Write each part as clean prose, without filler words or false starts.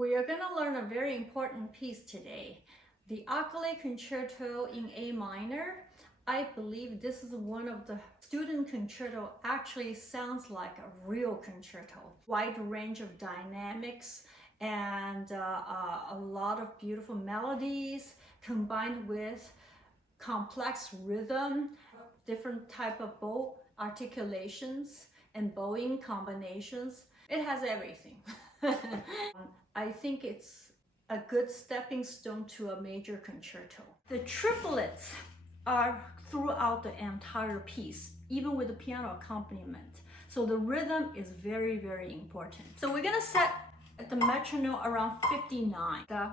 We are going to learn a very important piece today. The Accolay Concerto in A minor. I believe this is one of the student concerto actually sounds like a real concerto. Wide range of dynamics and a lot of beautiful melodies combined with complex rhythm, different type of bow articulations and bowing combinations. It has everything. I think it's a good stepping stone to a major concerto. The triplets are throughout the entire piece, even with the piano accompaniment. So the rhythm is very, very important. So we're gonna set the metronome around 59. The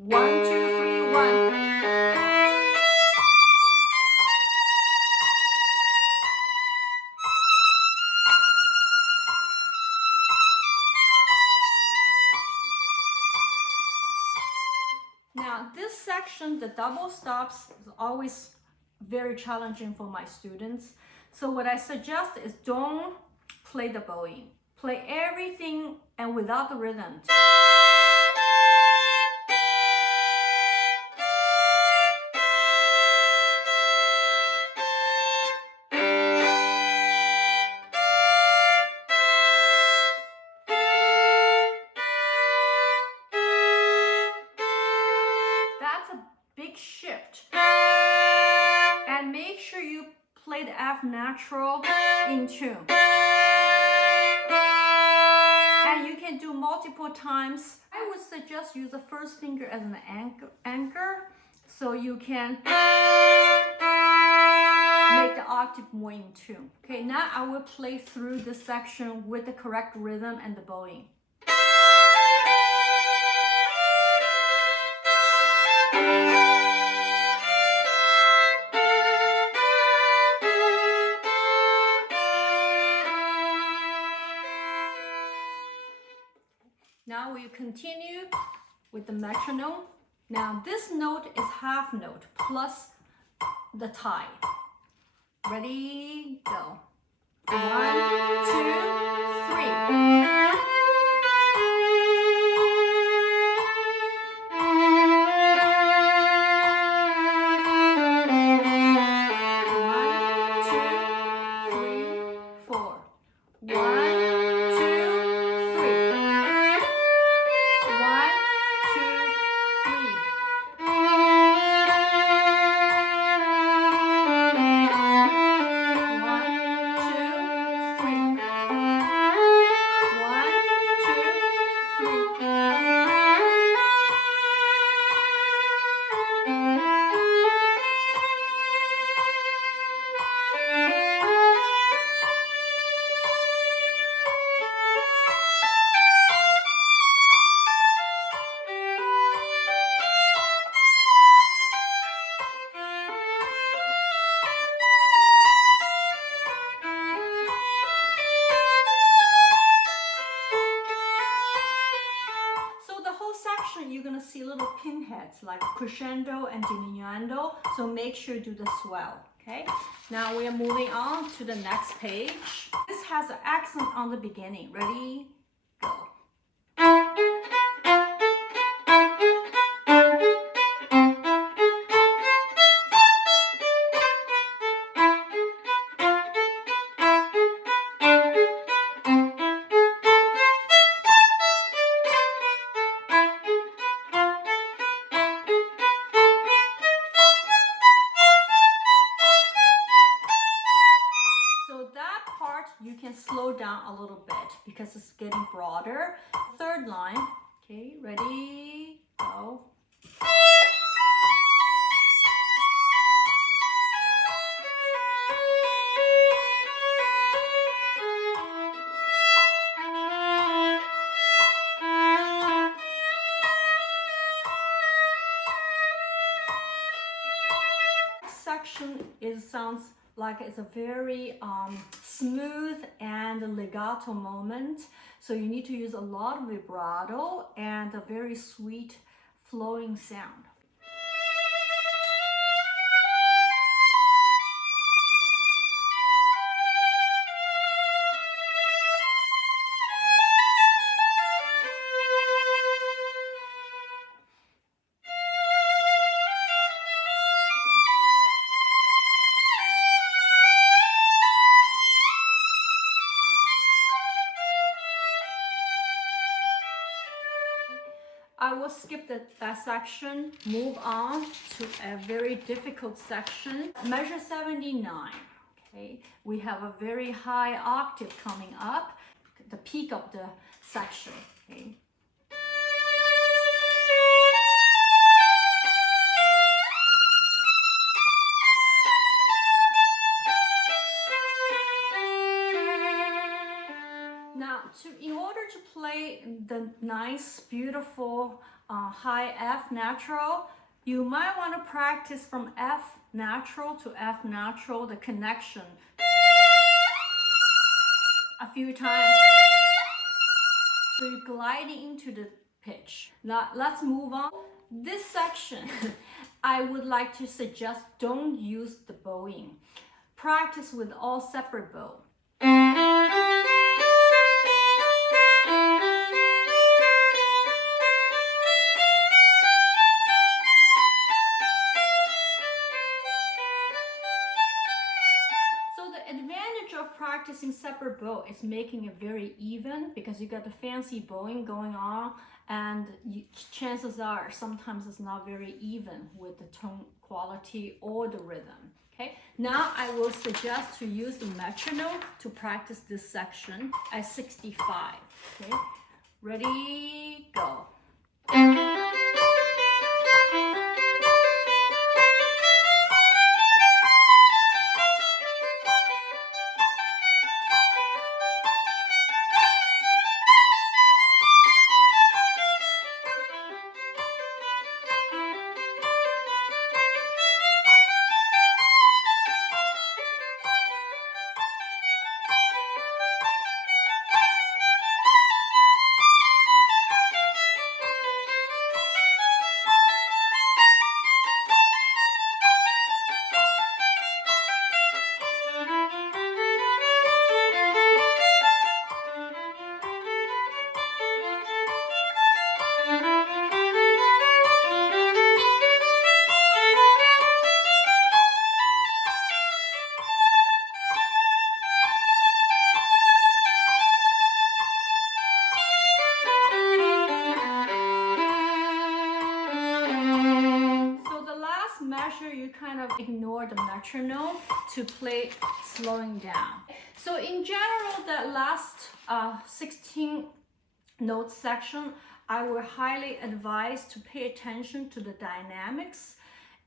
1, 2, 3, 1. Now this section, the double stops, is always very challenging for my students. So what I suggest is don't play the bowing. Play everything and without the rhythm. Shift and make sure you play the F natural in tune, and you can do multiple times. I would suggest use the first finger as an anchor so you can make the octave more in tune. Okay, now I will play through this section with the correct rhythm and the bowing. Now we continue with the metronome. Now this note is half note plus the tie. Ready, go. 1, 2, 3. You're gonna see little pinheads like crescendo and diminuendo, so make sure you do the swell. Okay, now we are moving on to the next page. This has an accent on the beginning. Ready, go. You can slow down a little bit because it's getting broader. Third line, okay, ready, go. Next section sounds like it's a very smooth and legato moment. So you need to use a lot of vibrato and and a very sweet flowing sound. I will skip that section, move on to a very difficult section. Measure 79, okay? We have a very high octave coming up, the peak of the section, okay? Now, in order to play the nice, beautiful high F natural, you might want to practice from F natural to F natural, the connection, a few times. So you're gliding into the pitch. Now, let's move on. This section, I would like to suggest don't use the bowing. Practice with all separate bow. Practicing separate bow is making it very even because you got the fancy bowing going on, and chances are sometimes it's not very even with the tone quality or the rhythm. Okay, now I will suggest to use the metronome to practice this section at 65. Okay, ready, go. You kind of ignore the metronome to play slowing down. So in general, the last 16 note section, I would highly advise to pay attention to the dynamics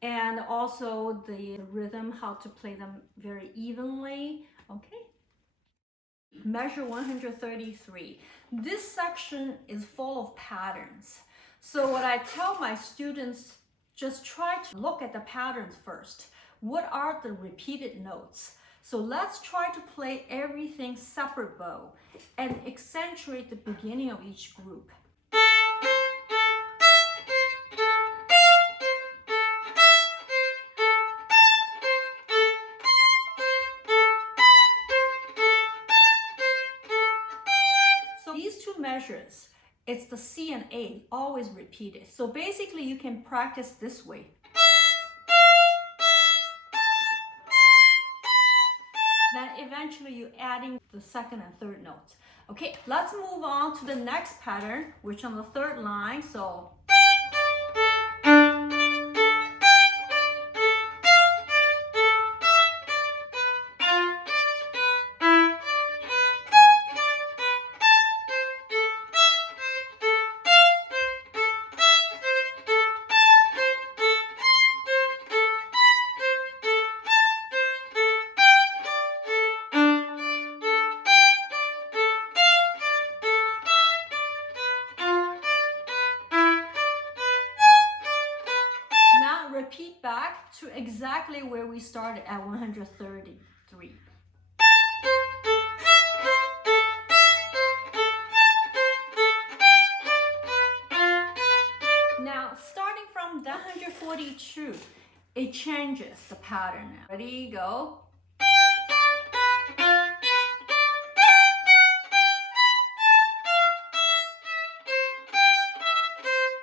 and also the rhythm, how to play them very evenly. Okay. Measure 133. This section is full of patterns. So what I tell my students, just try to look at the patterns first. What are the repeated notes? So let's try to play everything separate bow and accentuate the beginning of each group. So these two measures, it's the C and A, always repeated. So basically you can practice this way. Then eventually you're adding the second and third notes. Okay, let's move on to the next pattern, which on the third line, so. Repeat back to exactly where we started at 133. That 142, it changes the pattern now. Ready, go.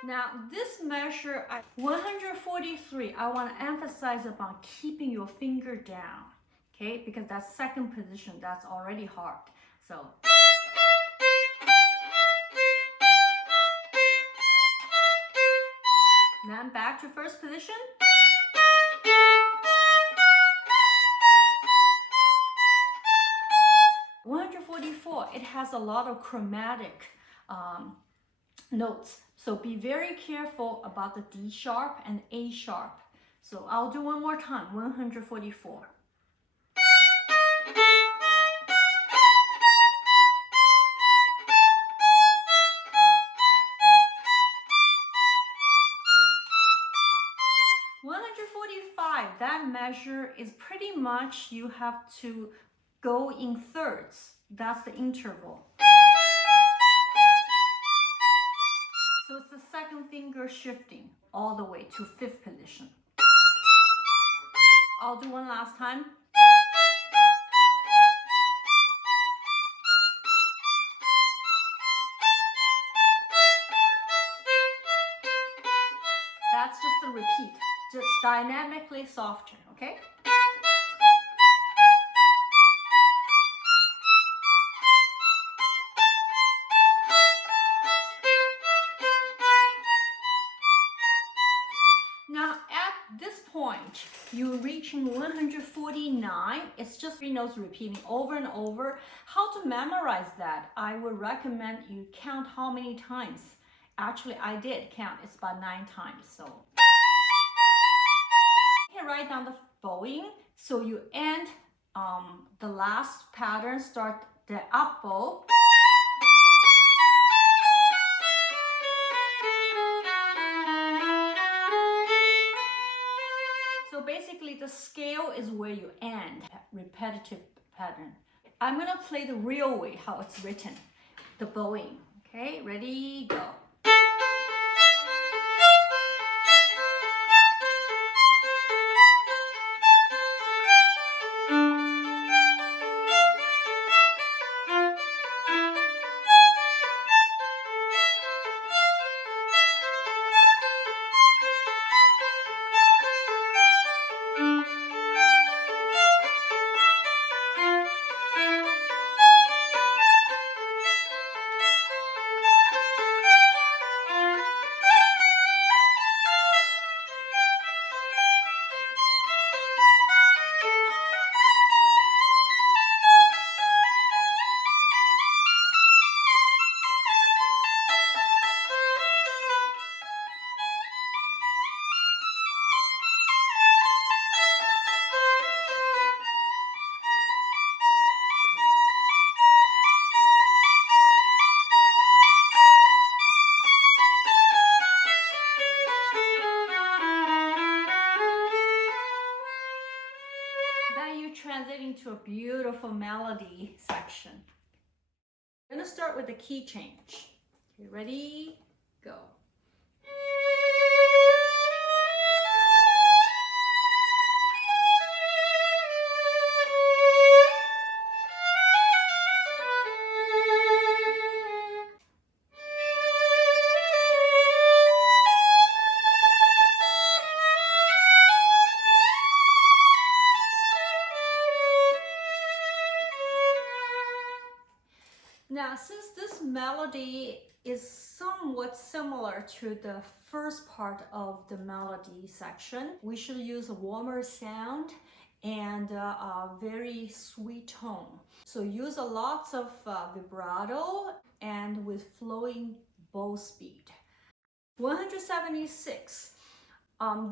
Now this measure at 143, I want to emphasize upon keeping your finger down, okay? Because that second position, that's already hard. So then back to first position. It has a lot of chromatic notes. So be very careful about the D sharp and A sharp. So I'll do one more time, 144. That measure is pretty much you have to go in thirds. That's the interval. So it's the second finger shifting all the way to fifth position. I'll do one last time. That's just a repeat, just dynamically softer, okay? Now at this point, you're reaching 149. It's just 3 notes repeating over and over. How to memorize that? I would recommend you count how many times. Actually, I did count. It's about 9 times. So you can write down the bowing. So you end the last pattern, start the up bow. So basically the scale is where you end, repetitive pattern. I'm gonna play the real way, how it's written, the bowing. Okay, ready, go. Transiting to a beautiful melody section. I'm going to start with the key change. Okay, ready, go. Now, since this melody is somewhat similar to the first part of the melody section, we should use a warmer sound and a very sweet tone. So use a lots of vibrato and with flowing bow speed. 176.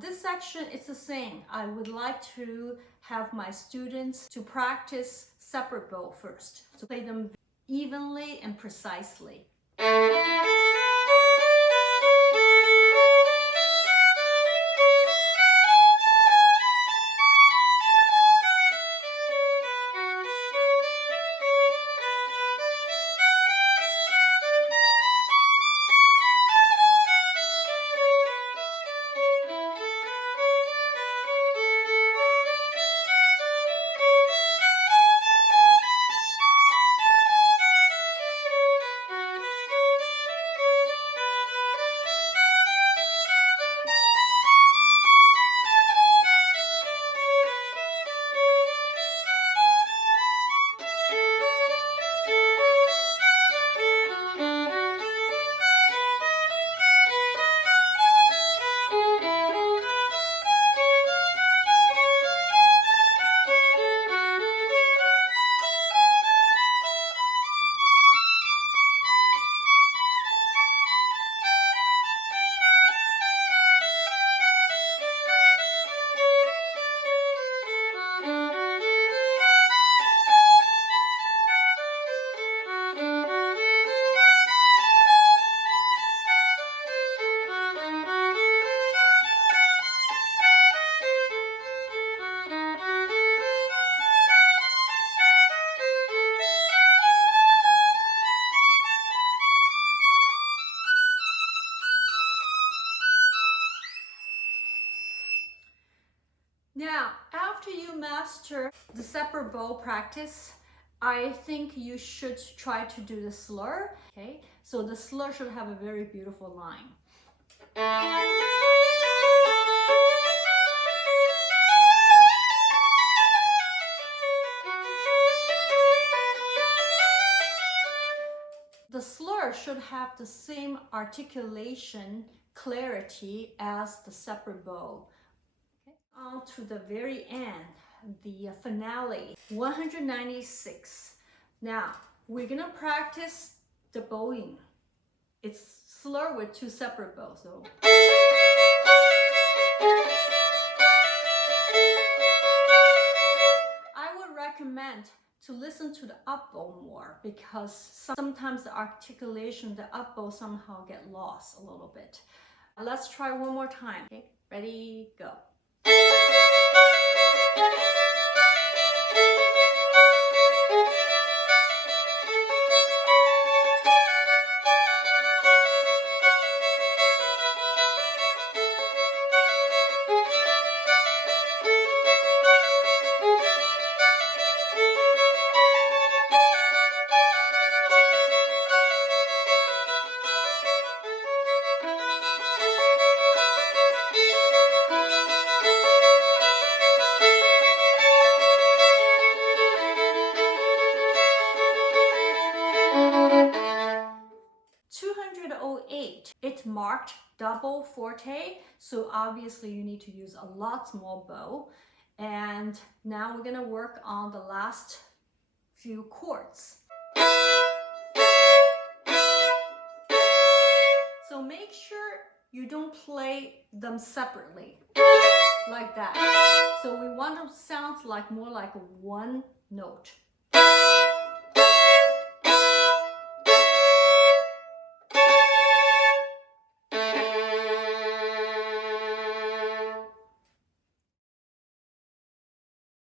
This section is the same. I would like to have my students to practice separate bow first. So play them evenly and precisely. Now, after you master the separate bow practice, I think you should try to do the slur. Okay, so the slur should have a very beautiful line. The slur should have the same articulation clarity as the separate bow. Okay. On to the very end, the finale, 196. Now, we're gonna practice the bowing. It's slur with two separate bows. So. I would recommend to listen to the up bow more, because sometimes the articulation, the up bow somehow get lost a little bit. Let's try one more time. Okay, ready, go. 208, it marked double forte, so obviously you need to use a lot small bow. And now we're gonna work on the last few chords. So make sure you don't play them separately, like that. So we want to sound like more like one note.